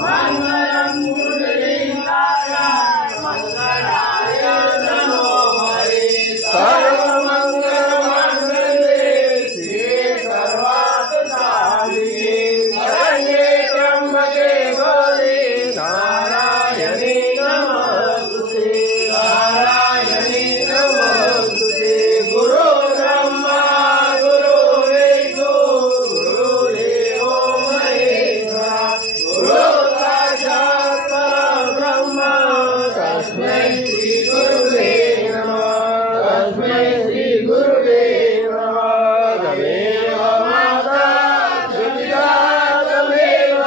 मंगलम पुंडरीकाय मंगलाय नमो हरे। सर्वमंगलमांगल्ये शिवे सर्वार्थसाधिके शरण्ये त्र्यंबके गौरी नारायणी नमोस्तुते। नारायणी नमोस्तुते। गुरु ब्रह्मा गुरु विष्णु गुरुदेवो महेश्वरा गुरु साक्षात् परब्रह्म तस्मै श्री गुरुवे नमः। तस्मै श्री गुरुवे नमः। तमेव माता पिता तमेव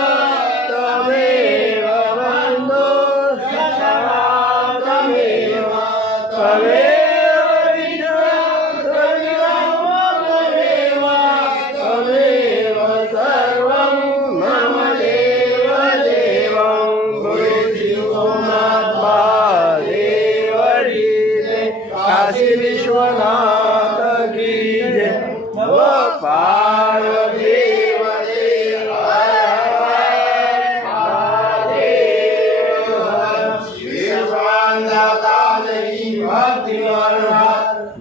तमेव बन्धु सखा तमेव तमेव तमेव तमेव सर्वं मम देव देवं गुरुजीवमात्मा देवरी जय। काशी विश्वनाथ की जय। नमो पार्वती देव शिवानंदा नहीं भक्ति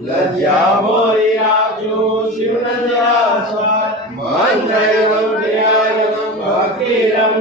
लज्जा मोरी राजू शिवनंदा मंत्र भक्ति रम